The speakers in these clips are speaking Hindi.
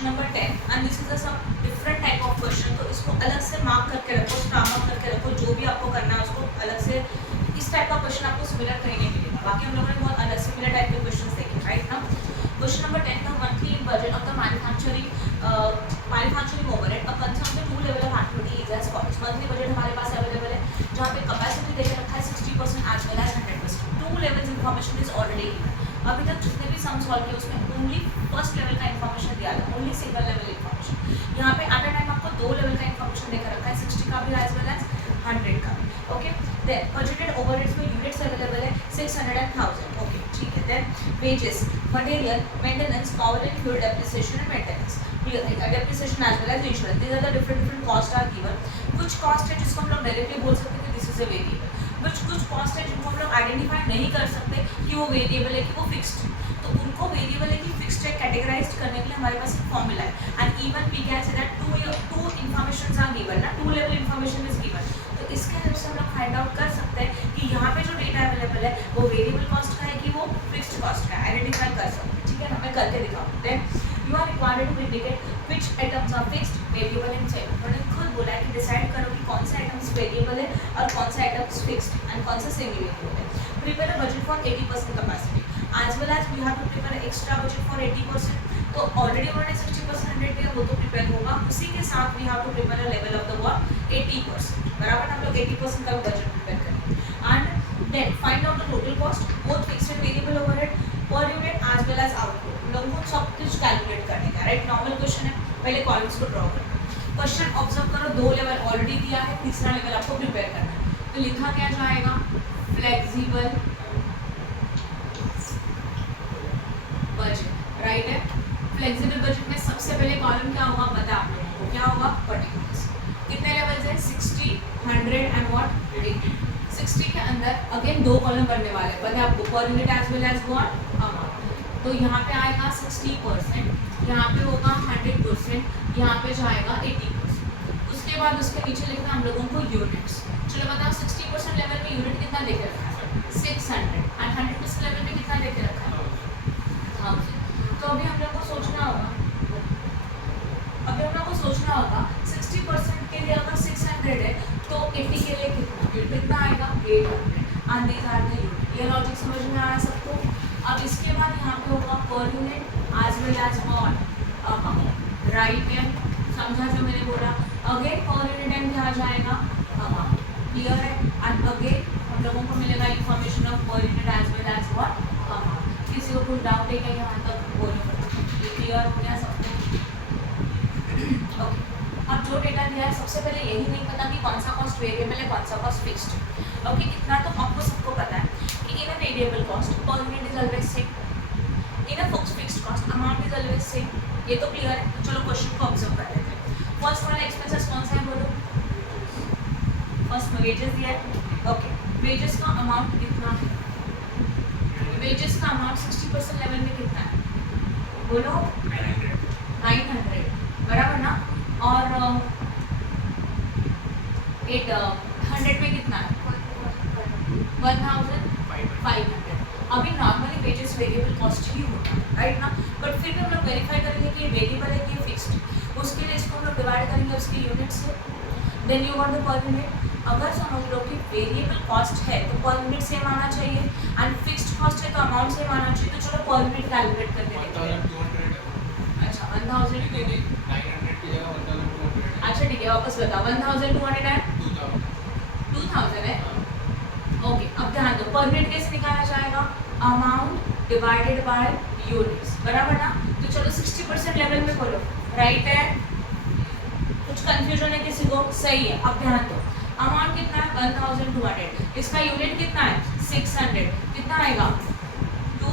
Question number 10 and this is a sum different type of question, तो इसको अलग से मार्क करके रखो, स्टार मार्क करके रखो, जो भी आपको करना है उसको अलग से। इस टाइप का क्वेश्चन आपको सिमिलर कहीं नहीं मिलेगा, बाकी हम लोगों ने बहुत अलग सिमिलर टाइप के क्वेश्चन देखे, राइट ना। क्वेश्चन नंबर 10 का monthly budget of the manufacturing overhead a concern the two level of activity is as follows. Monthly budget हमारे पास अवेलेबल है, जहाँ पे कैपेसिटी देकर रखा है 60% as well as 100%। Two levels information is already given. अभी तक जितने भी सम सॉल्व किए उसमें ओनली फर्स्ट लेवल का इन्फॉर्मेशन दिया था, ओनली सिंगल लेवल इन्फॉर्मेशन। यहाँ पे एट अ टाइम आपको दो लेवल का इन्फॉर्मेशन देकर रखा है, 60 का भी एज वेल एज 100 का भी। ओके, देन बजटेड ओवरहेड्स में यूनिट्स अवेलेबल है 600 एंड 1000। ओके ठीक है। Then wages, material, maintenance, power and fuel, depreciation and maintenance, depreciation as well as insurance, these are the different cost are given. कुछ कॉस्ट है जिसको हम लोग डायरेक्टली बोल सकते हैं कि दिस इज अ वेरिएबल, कुछ कॉस्ट है जिनको हम लोग आइडेंटिफाई नहीं कर सकते कि वो वेरिएबल है कि वो फिक्स्ड है, तो उनको वेरिएबल है कि फिक्स्ड है कैटेगराइज्ड करने के लिए हमारे पास एक फॉर्मूला है। And even we can say that two informations are given ना, two level information is given, तो इसके हेल्प से हम लोग फाइंड आउट कर सकते हैं कि यहाँ पे जो डेटा अवेलेबल है वो वेरिएबल कॉस्ट का है कि वो फिक्स्ड कॉस्ट का है, आइडेंटिफाई कर सकते हैं। ठीक है ना, मैं करके दिखाऊँ। Then you are required to indicate which items are fixed, variable and semi. उन्होंने खुद बोला है कि डिसाइड करो कि कौन सा आइटम्स वेरिएबल है और कौन सा आइटम्स फिक्स्ड एंड कौन सा सेमी वेरिएबल है। Prepare a budget for 80% capacity as well as we have to prepare extra budget for 80%। तो ऑलरेडी उन्होंने 60% 100 दिया, वो तो प्रिपेयर होगा, उसी के साथ we have to prepare a level of the work 80%, बराबर। हम लोग 80% का बजट प्रिपेयर करेंगे। And then find out the total cost both fixed and variable overhead per unit as well as output. लोगों को सब कुछ कैलकुलेट करने का, राइट। नॉर्मल क्वेश्चन है, पहले कॉलम्स को ड्रॉ करना। क्वेश्चन ऑब्जर्व करो, दो लेवल ऑलरेडी दिया है, तीसरा लेवल आपको प्रिपेयर करना है। तो लिखा क्या जाएगा, फ्लेक्सिबल बजट, राइट है। फ्लेक्सिबल बजट में सबसे पहले कॉलम क्या होगा पता है आप लोगों को, क्या होगा, पर्टिकुलर्स। कितने लेवल्स हैं, 60, 100 एंड व्हाट 80। 60 के अंदर अगेन दो कॉलम बनने वाले हैं, पता है आपको, per unit as well as what amount. तो यहाँ पे आएगा 60%, यहाँ पे होगा 100%, यहाँ पे जाएगा 80%। उसके बाद उसके नीचे लिखना हम लोगों को यूनिट्स। चलो बताओ 60% लेवल में यूनिट कितना देके रखा है, 600, एंड 100% लेवल में कितना देके रखा है, 1000। तो अभी हम लोग को सोचना होगा, 60% के लिए अगर 600 है तो 80 के लिए कितना आएगा, 800, and these are the unit. ये लॉजिक समझ में आया सबको। अब इसके बाद यहाँ पे होगा per unit as well as what amount, right है, समझा जो मैंने बोला। अगेन पर यूनिट एंड क्या जाएगा, अमाउंट, क्लियर है। एंड अगेन हम लोगों को मिलेगा information of per unit as well as what amount. किसी को कुछ डाउट है क्या यहाँ तक, बोलो, क्लियर हो गया सबको। ओके, अब जो डेटा दिया है सबसे पहले यही नहीं पता कि कौन सा कॉस्ट वेरिएबल है, कौन सा कॉस्ट फिक्स्ड है। ओके, इतना तो आपको सबको पता है कि in a variable cost per unit is always same, in a fixed cost amount is always same. ये तो क्लियर है। तो चलो क्वेश्चन को ऑब्जर्व कर लेते हैं। फर्स्ट वाला एक्सपेंसेस कौन सा है बोलो, फर्स्ट में वेजेस दिया है। ओके, वेजेस का अमाउंट कितना है, वेजेस का अमाउंट 60% लेवल में कितना है, बोलो 900, बराबर ना। और 100 में कितना है, 1500। अभी नॉर्मली वेजेस वेरिएबल कॉस्ट ही होता है, राइट ना, बट फिर भी हम लोग वेरीफाई करेंगे कि ये वेरिएबल है कि ये फिक्स्ड। उसके लिए इसको हम लोग डिवाइड करेंगे उसके यूनिट से, then you want the per unit. अगर समझ लो कि वेरिएबल कॉस्ट है तो पर यूनिट सेम आना चाहिए, एंड फिक्स्ड कॉस्ट है तो अमाउंट सेम आना चाहिए। तो चलो पर यूनिट कैलकुलेट करके देखते हैं। अच्छा 1000, अच्छा ठीक है, वापस बताओ, 1200 है, 2000 है। ओके, अब ध्यान दो, पर यूनिट कैसे निकाला जाएगा, अमाउंट डिवाइडेड बाय यूनिट्स, बराबर ना। तो चलो 60% लेवल में बोलो, राइट है, कुछ कंफ्यूजन है किसी को, सही है। अब ध्यान दो, अमाउंट कितना है 1200, इसका यूनिट कितना है 600, कितना आएगा 2,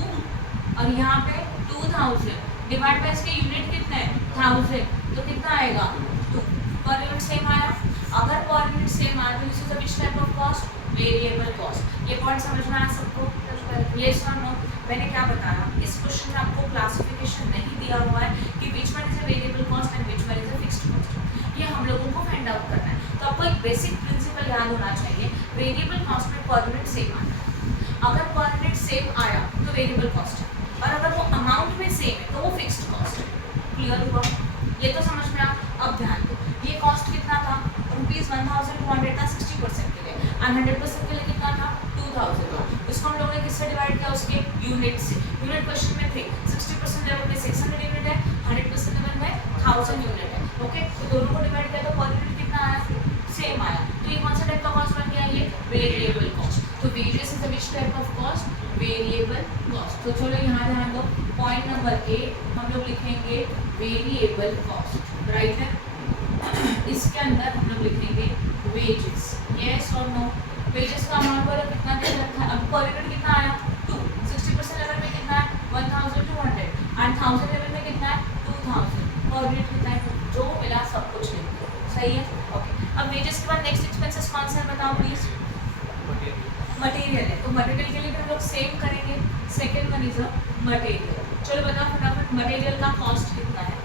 और यहाँ पे 2000 डिवाइड बाय इसके यूनिट कितने हैं 1000, तो कितना आएगा 2। पर यूनिट सेम आया। अगर पर यूनिट सेम आया तो this is which type of cost, variable cost. ये पॉइंट समझ में आया सबको, यस और नो। मैंने क्या बताया, इस क्वेश्चन में आपको क्लासिफिकेशन नहीं दिया हुआ है कि which one is a variable cost and which one is a fixed cost, ये हम लोगों को फाइंड आउट करना है। तो आपको एक बेसिक प्रिंसिपल याद होना चाहिए, वेरिएबल कॉस्ट में पर यूनिट सेम आना है। अगर पर यूनिट सेम आया तो वेरिएबल कॉस्ट है, और अगर वो अमाउंट में सेम है तो वो फिक्स्ड कॉस्ट है। क्लियर हुआ? ये तो समझ में आ। अब ध्यान दो, ये कॉस्ट कितना था ₹1200 था 60% के लिए, और 100% के लिए कितना था 2000 था। इसको हम लोगों ने किससे डिवाइड किया? उसके यूनिट से। यूनिट क्वेश्चन में थे 60% लेवल में 600 यूनिट है, 100% लेवल में 1000 यूनिट है। ओके, तो दोनों को डिवाइड किया तो पर यूनिट कितना आया? सेम आया। तो ये कौन सा टाइप का कॉस्ट बन गया? ये वेरिएबल कॉस्ट। तो various is the which type of cost? Variable cost. तो चलो यहाँ ध्यान दो, पॉइंट नंबर ए हम लोग लिखेंगे वेरिएबल कॉस्ट, राइट है। इसके अंदर हम लोग लिखेंगे वेजेस, यस और नो। वेजेस का अमाउंट पर कितना दे रखा है? अब पर यूनिट कितना आया? 2। 60% लेवल में कितना है? 1200 एंड 1000 लेवल में कितना है? 2000। पर यूनिट कितना है? जो मिला सब कुछ लिख दो, सही है। ओके, अब वेजेस के बाद नेक्स्ट एक्सपेंसेस कौन सा है बताओ प्लीज? मटेरियल है, तो मटेरियल के लिए भी हम लोग सेम करेंगे। Second one is material. चलो बताओ फटाफट, मटेरियल का कॉस्ट कितना है?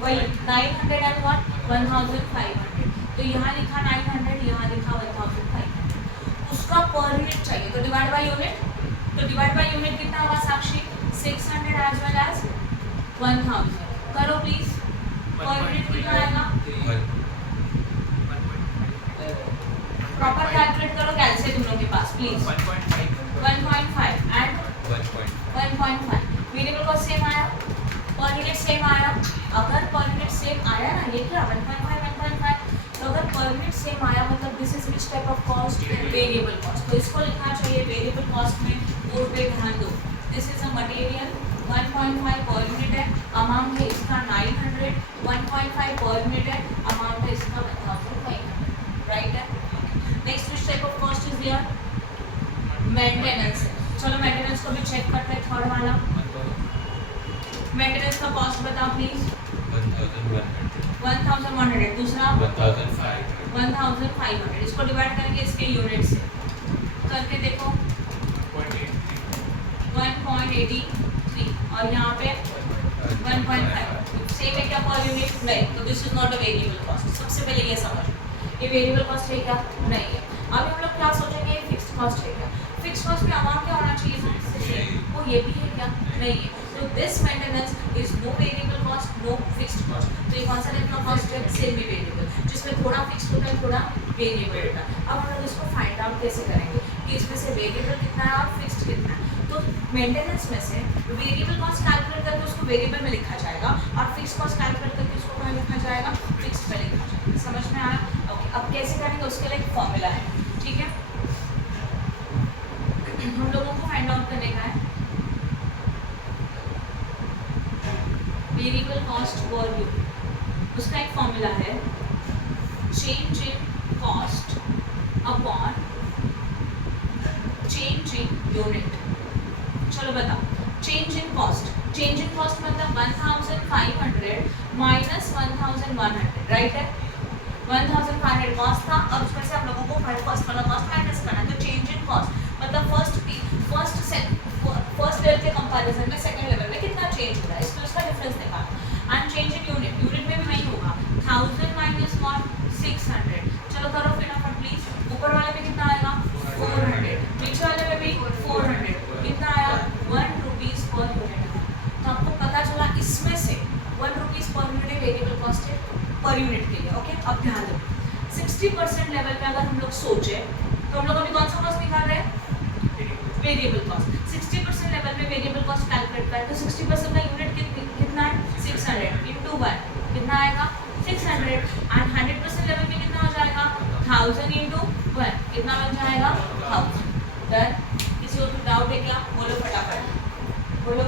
वही 900 एंड 1500। तो यहाँ लिखा 900, यहाँ लिखा 1500। उसका पर यूनिट चाहिए तो डिवाइड बाय यूनिट। तो डिवाइड बाय यूनिट कितना होगा साक्षी? 600 एज वेल एज 1000। करो प्लीज, पर यूनिट कितना आएगा? प्रॉपर कैलकुलेट करो, कैलकुलेट तुम लोगों के पास प्लीज। 1.5 एंड 1.5। वेरिएबल कॉस्ट सेम आया, पर यूनिट सेम आया। अगर पर यूनिट सेम आया ना, ये क्या 1.5, तो अगर पर यूनिट सेम आया मतलब this is which type of cost? Variable cost. तो इसको लिखना चाहिए वेरिएबल कॉस्ट में बोर्ड पे ध्यान दो। This is a material, 1.5 per unit है, अमाउंट है इसका 900, 1.5 पर यूनिट है, अमाउंट है इसका 1500, राइट है। Next which type of cost is there? Maintenance. चलो मेंटेनेंस को भी चेक करते हैं, थर्ड वाला। मेंटेनेंस का कॉस्ट बताओ प्लीज। 1100। दूसरा 1500। इसको डिवाइड करेंगे इसके यूनिट से, करके देखो 1.83 और यहाँ पे 1.5। सेम है क्या पर यूनिट? नहीं, तो this is not a variable cost. सबसे पहले ये समझ, ये वेरिएबल कॉस्ट है क्या? नहीं है। अभी हम लोग क्या सोचेंगे? ये फिक्स्ड कॉस्ट है क्या? फिक्स्ड कॉस्ट में अमाउंट क्या होना चाहिए? वो ये भी है क्या? नहीं है। तो this maintenance is no variable cost, no fixed cost. तो ये कौन सा टाइप का कॉस्ट है? सेमी वेरिएबल, जिसमें थोड़ा फिक्स्ड होता है, थोड़ा वेरिएबल होता है। अब हम लोग इसको फाइंड आउट कैसे करेंगे कि इसमें से वेरिएबल कितना है और फिक्स्ड कितना है? तो मेंटेनेंस में से वेरिएबल कॉस्ट कैलकुलेट करके उसको वेरिएबल में लिखा जाएगा और फिक्स्ड कॉस्ट कैलकुलेट करके उसको कहाँ लिखा जाएगा? फिक्स्ड में लिखा जाएगा। समझ में आया? ओके, अब कैसे करेंगे उसके लिए एक फॉर्मूला है, ठीक है। हम लोगों को फाइंड आउट करने का है वेरिएबल कॉस्ट पर यूनिट। उसका एक फॉर्मूला है change in cost upon change in unit. चलो बताओ, change in cost. Change in cost मतलब 1500 माइनस 1100, राइट है। 1500 कॉस्ट था, अब उसमें से हम लोगों को फर्स्ट वाला कॉस्ट माइनस करना है। तो चेंज इन कॉस्ट मतलब फर्स्ट लेवल के कंपैरिजन में सेकंड लेवल में कितना चेंज हो रहा है, इसको उसका डिफरेंस निकालना। And change in unit, unit में भी वही होगा 1000 माइनस 600। चलो करो फटाफट प्लीज। ऊपर वाले में कितना आएगा? 400। नीचे वाले में भी 400। कितना आया? 1 रुपीज पर यूनिट। तो आपको पता चला इसमें से 1 rupees per unit variable cost है पर यूनिट के लिए। ओके, अब ध्यान दो 60% लेवल में अगर हम लोग सोचे तो हम लोग अभी कौन सा कॉस्ट निकाल रहे हैं? Variable cost. 60% लेवल में वेरिएबल कॉस्ट कैलकुलेट करें तो 60% का यूनिट कितना है? 600 इंटू 1 कितना आएगा? 600। एंड 100% लेवल में कितना हो जाएगा? 1000 इंटू 1 कितना बन जाएगा? 1000। डन। किसी को डाउट है क्या? बोलो फटाफट बोलो।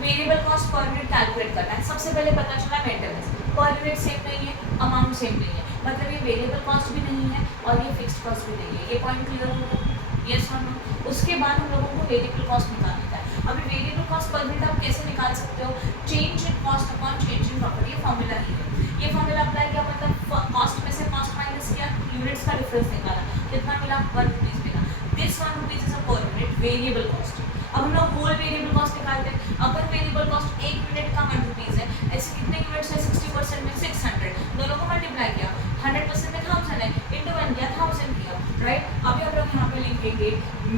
Variable cost per unit calculate करना है। सबसे पहले पता चला मेंटेनेंस पर यूनिट सेम नहीं है, अमाउंट सेम नहीं है, मतलब ये वेरिएबल कॉस्ट भी नहीं है और ये फिक्स्ड कॉस्ट भी नहीं है। ये पॉइंट क्लियर होगा? यस और नो? उसके बाद हम लोगों को वेरिएबल कॉस्ट निकालना है। अभी वेरिएबल कॉस्ट पर यूनिट आप कैसे निकाल सकते हो? Change in cost upon change in profit, ये फॉर्मूला ही है। ये फॉर्मूला अप्लाई किया मतलब कॉस्ट में से कॉस्ट माइनस किया, यूनिट्स का डिफरेंस निकाला, कितना मिला? 1 रुपीज मिला। This 1 rupees is a per unit variable cost. अब हम लोग होल वेरिएबल कॉस्ट निकालते हैं। अगर वेरिएबल कॉस्ट 1 यूनिट का 1 रुपीज है, ऐसे कितने यूनिट्स है? 60% में 600, दोनों को मल्टीप्लाई किया, 100% में 1000 है, इंटू 1 किया, 1000 किया, राइट। अभी हम लोग यहाँ पे लिखेंगे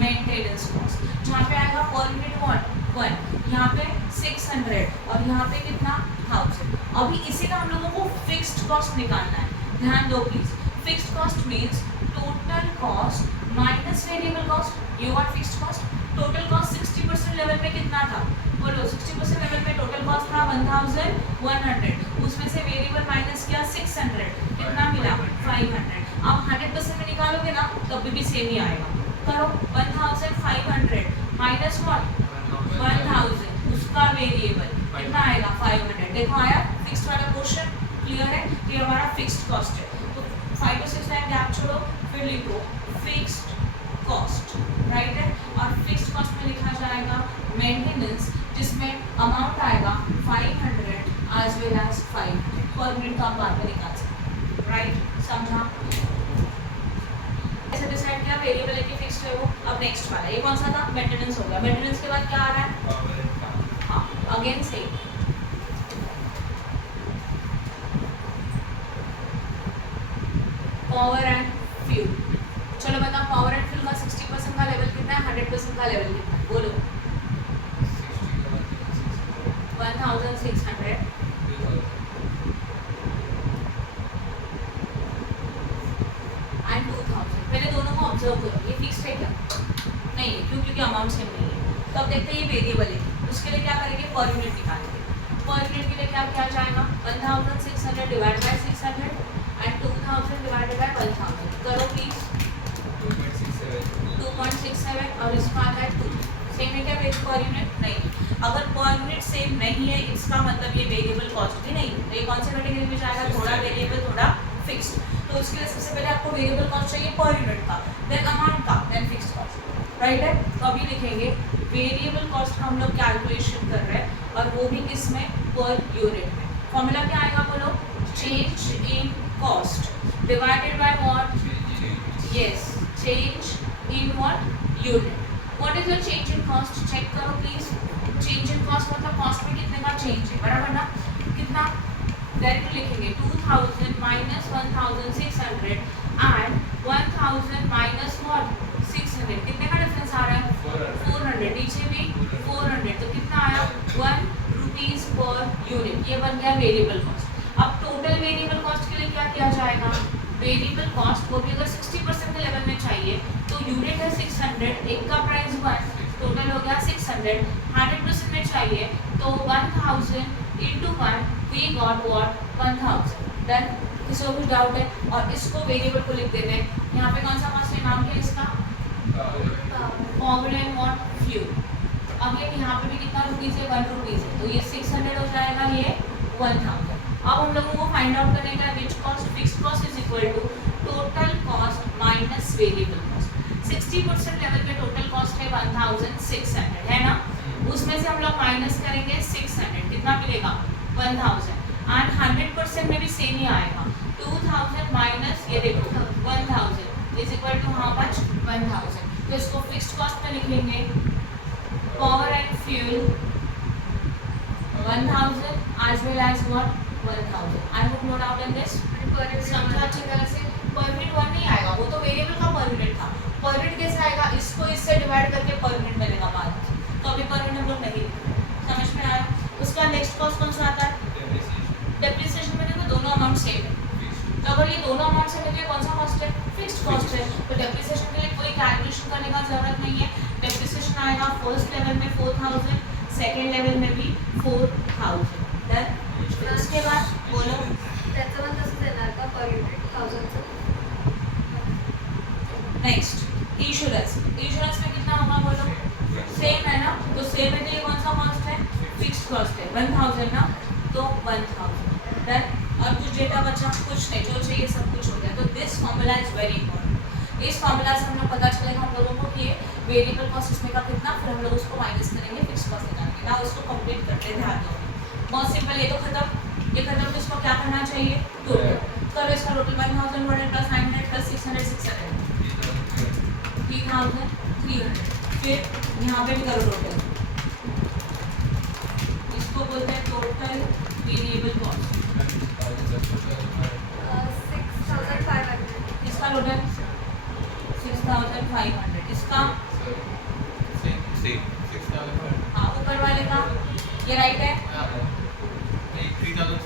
मेंटेनेंस कॉस्ट, जहाँ पे आएगा पर यूनिट व्हाट? 1, यहाँ पे 600 और यहाँ पे कितना 1000। अभी इसी का हम लोगों को फिक्स्ड कॉस्ट निकालना है, ध्यान दो please. Fixed cost means total cost minus variable cost. You got fixed cost. Total cost 60% level पे कितना था, बोलो 60% लेवल पे टोटल कॉस्ट था 1100, उसमें से वेरिएबल माइनस किया 600, कितना मिला 500। अब 100% में निकालोगे ना तब भी सेम ही आएगा। करो 1500 माइनस व्हाट 1000, उसका वेरिएबल कितना आएगा 500। देखो आया फिक्स्ड वाला क्वेश्चन, क्लियर है कि हमारा फिक्स्ड कॉस्ट है। तो 5 to 6 लाइन गैप छोड़ो, फिर लिखो फिक्स्ड कॉस्ट, राइट है। और फिक्स्ड कॉस्ट में लिखा जाएगा मेंटेनेंस, जिसमें अमाउंट आएगा 500 as well as 500 per unit का आप बाद में निकाल सकते, राइट, समझा। ऐसे डिसाइड किया वेरिएबल है कि फिक्स्ड है वो। अब नेक्स्ट वाला ये कौन सा था, मेंटेनेंस हो गया। मेंटेनेंस के बाद क्या आ रहा है, हाँ अगेन से पावर एंड फ्यूल। चलो बताओ पावर एंड फ्यूल का 60% का लेवल कितना है, 100% का लेवल कितना है, बोलो 1600 एंड 2000। पहले दोनों को ऑब्जर्व करो, ये फिक्स्ड है क्या, नहीं है, क्यों, क्योंकि अमाउंट सेम नहीं है। तो अब देखते हैं ये वेरिएबल है, उसके लिए क्या करेंगे, पर यूनिट निकालेंगे। पर यूनिट के लिए क्या किया जाएगा, 1600 divide by 600 and 2000 divided by 1000। करो प्लीज 2.67 और इसका आता है 2। सेम है क्या पर यूनिट, नहीं। अगर पर यूनिट सेम नहीं है इसका मतलब ये वेरिएबल कॉस्ट भी नहीं है, तो ये कौन से कैटेगरी में जाएगा, थोड़ा वेरिएबल थोड़ा फिक्स्ड। तो उसके लिए सबसे पहले आपको वेरिएबल कॉस्ट चाहिए पर यूनिट का, देन अमाउंट का, देन फिक्स्ड कॉस्ट, राइट है। तो अभी लिखेंगे वेरिएबल कॉस्ट का हम लोग कैलकुलेशन कर रहे हैं और वो भी किसमें, पर यूनिट में। फॉर्मूला क्या आएगा बोलो, change in cost divided by what, yes change in what unit. What is your change in cost, check करो प्लीज। चेंज इन कॉस्ट मतलब कॉस्ट में कितने का चेंज है, बराबर ना, कितना डायरेक्ट लिखेंगे 2000 माइनस 1600 एंड 1000 माइनस व्हाट 600, कितने का डिफरेंस आ रहा है 400, नीचे भी 400, तो कितना आया 1 रुपीज पर यूनिट। ये बन गया वेरिएबल कॉस्ट। अब टोटल वेरिएबल कॉस्ट के लिए क्या किया जाएगा, वेरिएबल कॉस्ट वो भी अगर 60% के लेवल में चाहिए तो यूनिट है 600, एक का प्राइस 1, टोटल हो गया 600। 100% में चाहिए तो 1000 into 1 we got what 1000। Then किसी को कुछ डाउट है, और इसको वेरिएबल को लिख देते हैं। यहाँ पे कौन सा कॉस्ट है, नाम क्या है इसका, पावर एंड व्हाट फ्यूल। अब ये यहाँ पे भी कितना रुपीज़ है, 1 रुपीज़ है, तो ये 600 हो जाएगा, ये 1000। अब हम लोगों को फाइंड आउट करने का which cost, fixed cost is equal to total cost minus variable cost. 60% level पे टोटल कॉस्ट है 1600, है ना, उसमें से हम लोग माइनस करेंगे 600, कितना मिलेगा 1000। एंड 100% में भी सेम ही आएगा, 2000 माइनस ये देखो 1000 is equal to how much 1000। तो इसको फिक्स्ड कॉस्ट में लिख लेंगे, power and fuel 1000 as well as what 1000। I hope no doubt in this। समझा अच्छी तरह से। पर यूनिट 1 नहीं आएगा, वो तो वेरिएबल का पर यूनिट था। पर यूनिट कैसे आएगा, इसको इससे डिवाइड करके पर यूनिट मिलेगा बाद में, तो अभी पर यूनिट हम लोग नहीं लिखेंगे, समझ में आया। उसका नेक्स्ट कॉस्ट कौन सा आता है, डेप्रिसिएशन में देखो दोनों अमाउंट सेम है, तो अगर ये दोनों अमाउंट सेम है तो कौन सा कॉस्ट है, फिक्स्ड कॉस्ट है। तो डेप्रिसिएशन के लिए कोई कैलकुलेशन करने का जरूरत नहीं है। डेप्रिसिएशन आएगा फर्स्ट लेवल में 4000, सेकेंड लेवल में भी 4000। डन, उसके बाद बोलो त्याचं पण तसंच येणार का पर युनिट 1000चं। Next insurance. इंश्योरेंस में कितना होगा बोलो, सेम है ना, तो सेम है तो ये कौन सा कॉस्ट है, फिक्स्ड कॉस्ट है 1000 ना, तो 1000। डन, और कुछ डेटा बचा, कुछ नहीं, जो चाहिए सब कुछ हो गया। तो this formula is very important. इस फॉर्मूला से हम लोग पता चलेगा हम लोगों को कि ये वेरिएबल कॉस्ट इसमें का कितना, फिर हम लोग उसको माइनस करेंगे फिक्स्ड कॉस्ट निकालेंगे ना, उसको कंप्लीट करते हैं, ध्यान दो। बहुत सिंपल, ये तो खत्म, ये खत्म, तो इसको क्या करना चाहिए, टोटल करो। इसका टोटल 1000 प्लस 900 प्लस 600 600 3300, फिर यहाँ पे भी करो टोटल, इसको बोलते हैं टोटल वेरिएबल कॉस्ट। 6500। इसका टोटल 6500, इसका हाँ ऊपर बनेगा, ये राइट है। 3700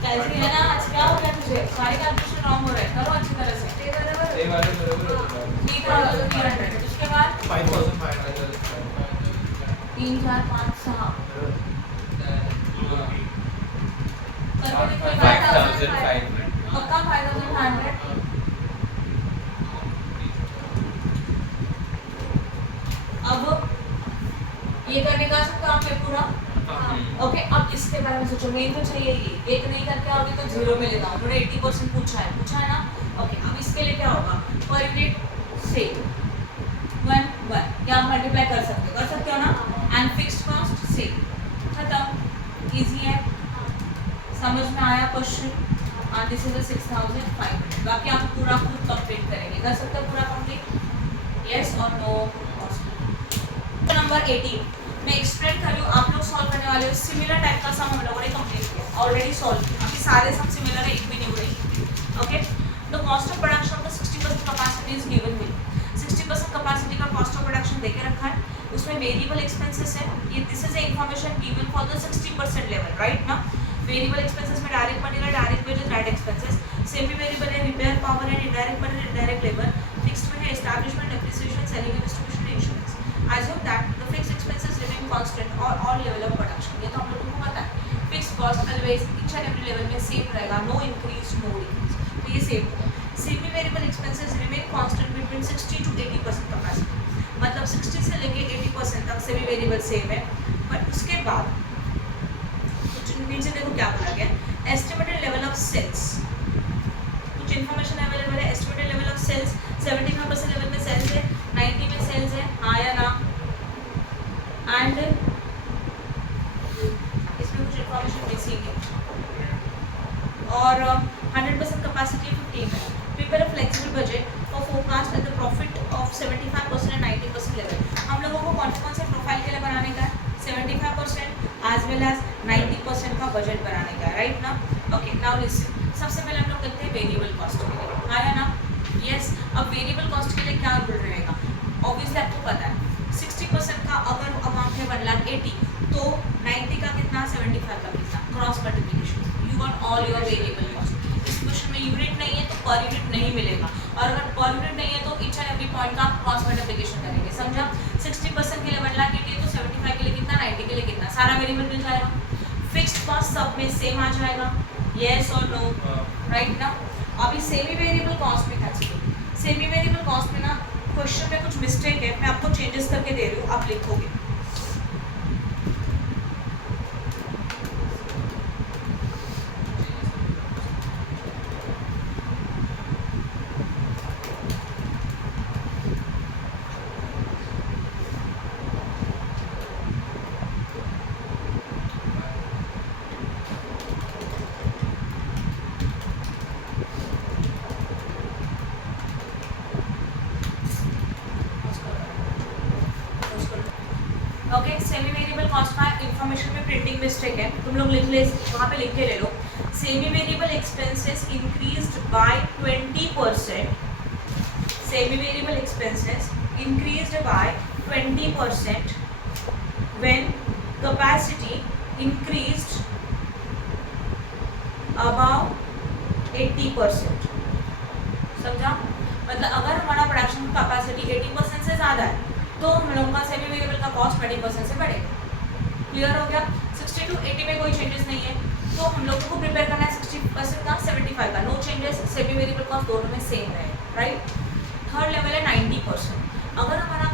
कैलकुलेट है ना, आज क्या हो गया तुझे, सारे कैलकुलेशन रॉन्ग हो रहे हैं, करो अच्छी तरह से। ये बराबर ये वाले बराबर होगा 3300, उसके बाद 5500 3 4 5 6 करके देखो 5500 पक्का 5500। अब ये करने का सब काम है पूरा। ओके, अब इसके बारे में सोचो, मेन तो चाहिए ये, एक नहीं करके आओगे तो जीरो में लेना, उन्होंने 80% पूछा है ना। ओके, अब इसके लिए क्या होगा, पर यूनिट से 1 1 क्या आप मल्टीप्लाई कर सकते हो ना, एंड फिक्स्ड कॉस्ट से खत्म, इजी है, समझ में आया क्वेश्चन। एंड दिस इज 6500, बाकी आप पूरा खुद कंप्लीट करेंगे, कर सकते हो पूरा कंप्लीट, यस और नो। नंबर 18 मैं एक्सप्लेन कर रही हूँ, आप लोग सॉल्व करने वाले हो। सिमिलर टाइप का सम हम लोगों ने कंप्लीट किया, ऑलरेडी सॉल्व किया, अभी सारे सम सिमिलर है, एक भी नहीं हो रही। Okay, the cost of production of the 60% capacity is given with 60% capacity का कॉस्ट ऑफ प्रोडक्शन देके रखा है, उसमें वेरिएबल एक्सपेंसेस है, ये this is the information given for the 60% level, right ना। वेरिएबल एक्सपेंसेस में direct material, direct wages, direct expenses, semi variable है रिपेयर पावर है, indirect material, indirect labour, fixed में है establishment, depreciation, selling and distribution, insurance. Assume that the fixed expenses remain constant or all level of production, ये तो हम लोगों को पता है। Fixed cost always each and every level में सेम रहेगा, no increase no decrease, तो ये सेम है। Semi variable expenses remain constant between 60 to 80% capacity, मतलब 60 से लेके 80% तक सेमी वेरिएबल सेम है, बट उसके बाद कुछ नीचे देखो क्या बोला गया, एस्टिमेटेड लेवल ऑफ सेल्स, कुछ इन्फॉर्मेशन अवेलेबल है। Estimated level of sales 75% level में सेल्स है, 90 में सेल्स है, हाँ या ना। एंड इसमें कुछ इन्फॉर्मेशन मिसिंग है, और 100% कैपेसिटी 15 है। Prepare a flexible budget for forecast at the profit of 75% and 90% level. हम लोगों को कौन से प्रोफाइल के लिए बनाने का है, 75% एज वेल एज 90% का बजट बनाने का है, राइट ना। ओके, नाउ लिसन, सबसे पहले हम लोग करते हैं वेरिएबल कॉस्ट के लिए, हाँ या ना, यस। अब वेरिएबल कॉस्ट के लिए क्या रूल रहेगा, ऑब्वियसली आपको पता है 60% का अगर अमाउंट है 1,80,000, तो 90 का कितना, 75 का कितना, cross multiplication, you got all your variable cost. इस क्वेश्चन में यूनिट नहीं है तो पर यूनिट नहीं मिलेगा, और अगर पर यूनिट नहीं है तो ईच एंड एवरी पॉइंट का क्रॉस मल्टीप्लिकेशन करेंगे, समझा। 60% के लिए 1,80,000 है तो 75 के लिए कितना, 90 के लिए कितना, सारा वेरिएबल मिल जाएगा। फिक्स्ड कॉस्ट सब में सेम आ जाएगा, येस और नो, राइट ना। अभी सेमी वेरिएबल कॉस्ट में क्या चाहिए, सेमी वेरिएबल कॉस्ट में ना क्वेश्चन में कुछ मिस्टेक है, मैं आपको चेंजेस करके दे रही हूँ, आप लिखोगे। ओके, सेमी वेरिएबल कॉस्ट का इंफॉर्मेशन में प्रिंटिंग मिस्टेक है, तुम लोग लिख ले, वहाँ पे लिख के ले लो। Semi variable expenses increased by 20%, semi variable expenses increased by 20% when capacity increased above 80%, समझा। मतलब अगर हमारा प्रोडक्शन कैपेसिटी 80% से ज़्यादा है तो हम लोगों का सेमी वेरिएबल का कॉस्ट 20% से बढ़ेगा, क्लियर हो गया। 60 to 80 में कोई चेंजेस नहीं है, तो हम लोगों को प्रिपेयर करना है 60% का, 75 का, no changes, semi variable cost दोनों में सेम है, राइट। थर्ड लेवल है 90%, अगर हमारा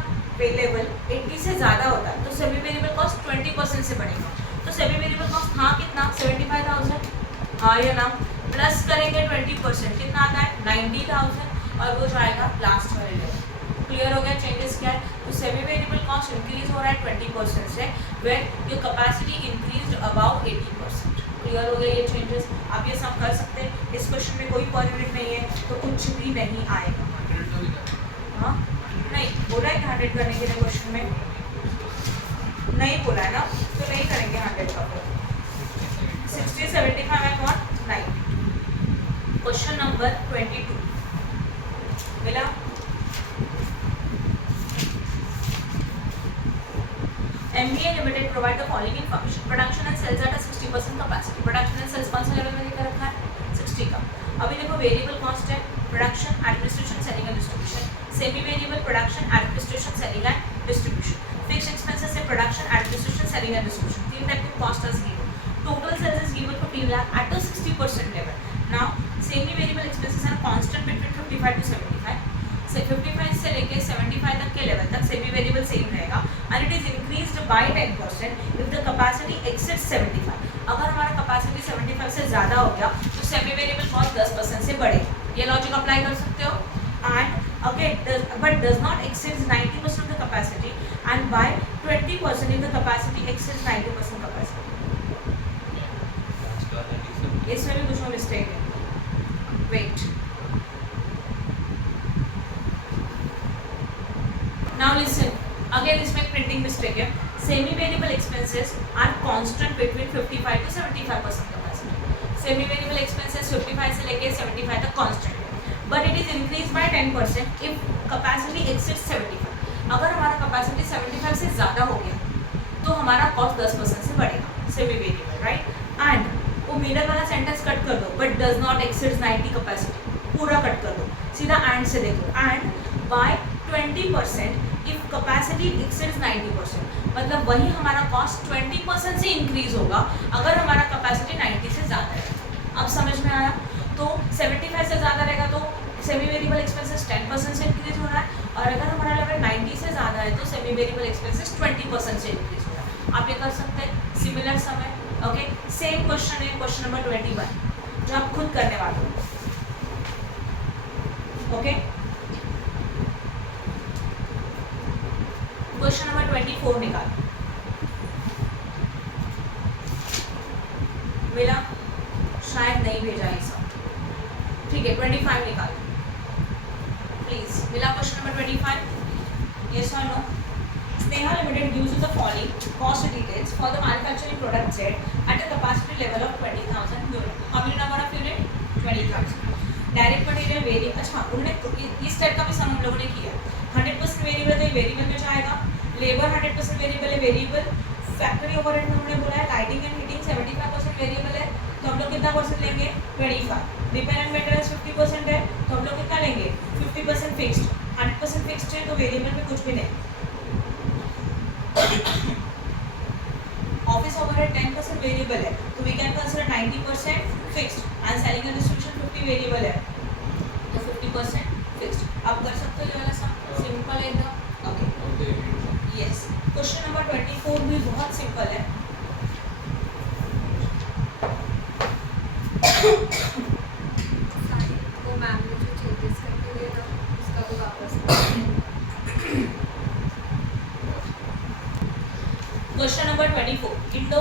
लेवल 80 से ज़्यादा होता है तो सेमी वेरिएबल कॉस्ट 20% से बढ़ेगा, तो सेमी वेरिएबल कॉस्ट हाँ कितना, 75,000, हाँ या ना, प्लस करेंगे 20%, कितना आता है 90,000, और वो जाएगा लास्ट वाले लेवल, क्लियर हो गया। चेंजेस क्या है, तो सेमी वेरिएबल कॉस्ट इंक्रीज हो रहा है 20% से, where your capacity increased about 80%, clear हो गया ये चेंजेस। आप ये सब कर सकते हैं, इस क्वेश्चन में कोई पर यूनिट नहीं है तो कुछ भी नहीं आएगा। हाँ नहीं बोला है कि 100 करने के लिए क्वेश्चन में नहीं बोला है ना, तो नहीं करेंगे 100 का, 60 75 एंड व्हाट 90। क्वेश्चन नंबर 22 मिला। MBA Limited provide the following information. Production and sales at a 60% capacity. Production and sales कौन सा लेवल में लेकर रखा है? 60 का. अभी देखो वेरिएबल कॉस्ट है production, administration, selling and distribution. Semi variable production, administration, selling and distribution. Fixed expenses है production, administration, selling and distribution. तीन टाइप के cost are given. Total sales is given for 3 lakh at a 60% level. Now semi variable expenses are constant between 55 to 75. से 55 से लेके 75 तक के लेवल तक सेमी वेरिएबल सेम रहेगा and it is increased by 10% if the capacity exceeds 75. अगर हमारा कैपेसिटी 75 से ज़्यादा हो गया तो सेमी वेरिएबल कॉस्ट 10% से बढ़ेगा. ये लॉजिक अप्लाई कर सकते हो. And again but does not exceed 90% of the capacity and by 20% if the capacity exceeds 90% capacity. इसमें भी कुछ मिस्टेक है. वेट. Now listen. Again इसमें प्रिंटिंग मिस्टेक है. Semi variable expenses are constant between 55 to 75% capacity. Semi variable expenses 55 से लेके 75 तक कांस्टेंट है. But it is increase by 10% if capacity exceeds 75. अगर हमारा कैपेसिटी 75 से ज़्यादा हो गया तो हमारा कॉस्ट 10% से बढ़ेगा. Semi variable right. एंड वो मिडल वाला सेंटेंस कट कर दो. But does not exceeds 90 capacity. पूरा कट कर दो. सीधा एंड से देखो. And by 20% if capacity exceeds 90%. मतलब वही हमारा कॉस्ट 20% से इंक्रीज होगा अगर हमारा कैपेसिटी 90 से ज़्यादा है. अब समझ में आया. तो 75 से ज़्यादा रहेगा तो सेमी वेरिएबल एक्सपेंसेस 10% से इंक्रीज हो रहा है और अगर हमारा लेवल 90 से ज़्यादा है तो सेमी वेरिएबल एक्सपेंसेस 20% से इंक्रीज हो रहा है. आप ये कर सकते हैं. सिमिलर समय. ओके. सेम क्वेश्चन है क्वेश्चन नंबर 21 जो आप खुद करने वाले हो. ओके. क्वेश्चन नंबर 24 निकाल. मिला? शायद नहीं भेजा ये सब. ठीक है. 25 निकाल प्लीज. मिला क्वेश्चन नंबर 25? यस और no? Sneha Limited gives you the following cost details for the manufacturing product Z at a capacity level of 20,000 unit. How many number of unit? 20,000. Direct material variable. अच्छा उन्होंने इस टाइप का भी सम हम लोगों ने किया. 100% वेरिएबल है, वेरिएबल में जाएगा. लेबर 100% वेरिएबल है, वेरिएबल. फैक्ट्री ओवरहेड में उन्होंने बोला है लाइटिंग एंड हीटिंग 75% वेरिएबल है तो हम लोग कितना परसेंट लेंगे? 25. रिपेयर एंड मेंटेनेंस 50% है तो हम लोग कितना लेंगे? 50% फिक्स्ड. 100% फिक्स्ड है तो वेरिएबल में कुछ भी नहीं. ऑफिस ओवरहेड 10% वेरिएबल है तो we can consider 90% fixed and selling and distribution 50 variable है तो 50% फिक्स्ड. आप कर सकते हो ये वाला सम. सिंपल है एकदम. ओके. यस. क्वेश्चन नंबर 24 भी बहुत सिंपल है. वो मैम ने जो चेंजेस करके दिया था उसका भी वापस. Question number 24. Indo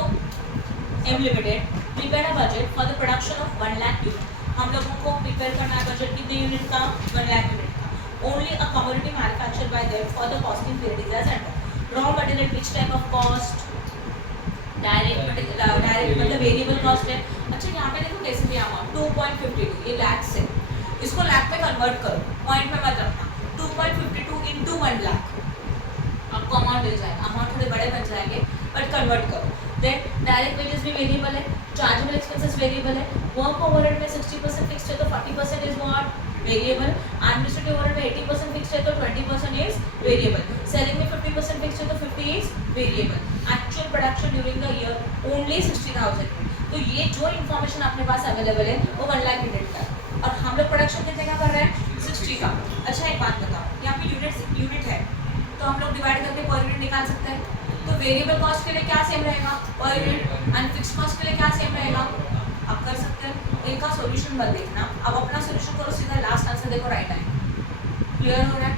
M Limited prepared a budget for the production of 1 lakh unit. हम लोगों को प्रिपेयर करना है बजट कितने यूनिट का? 1 लाख यूनिट का. Only a commodity manufactured by them for the costing period is as under. Raw material which type of cost? Direct मतलब वेरिएबल कॉस्ट है. अच्छा यहाँ पे देखो कैसे दिया अमाउंट 2.52. ये लाख से इसको लाख पे कन्वर्ट करो. पॉइंट पे मत रखना. 2.52 into 1 लाख आपको अमाउंट मिल जाएगा. अमाउंट थोड़े बड़े बन जाएंगे बट कन्वर्ट करो. देन डायरेक्ट वेजेस भी वेरिएबल है. चार्जेबल एक्सपेंसेस वेरिएबल है. वर्क ओवरहेड में 60% फिक्स्ड है तो 40% is what? Variable. Administrative overhead में 80% फिक्स्ड है तो 20% इज वेरिएबल. सेलिंग में 50% फिक्स्ड है तो 50 is variable. Actual production during the year only 60,000. तो ये जो इन्फॉर्मेशन अपने पास अवेलेबल है वो 1 लाख यूनिट का है और हम लोग प्रोडक्शन कितने का कर रहे हैं? 60 का. अच्छा एक बात बताओ यहाँ पे यूनिट है तो हम लोग डिवाइड करके पर यूनिट निकाल सकते हैं. तो वेरिएबल कॉस्ट के लिए क्या सेम रहेगा? Per unit. And fixed cost के लिए क्या सेम रहेगा? आप कर सकते हैं. इनका सॉल्यूशन मत देखना. अब अपना सॉल्यूशन करो. सीधा लास्ट आंसर देखो राइट आएगा. क्लियर हो रहा है?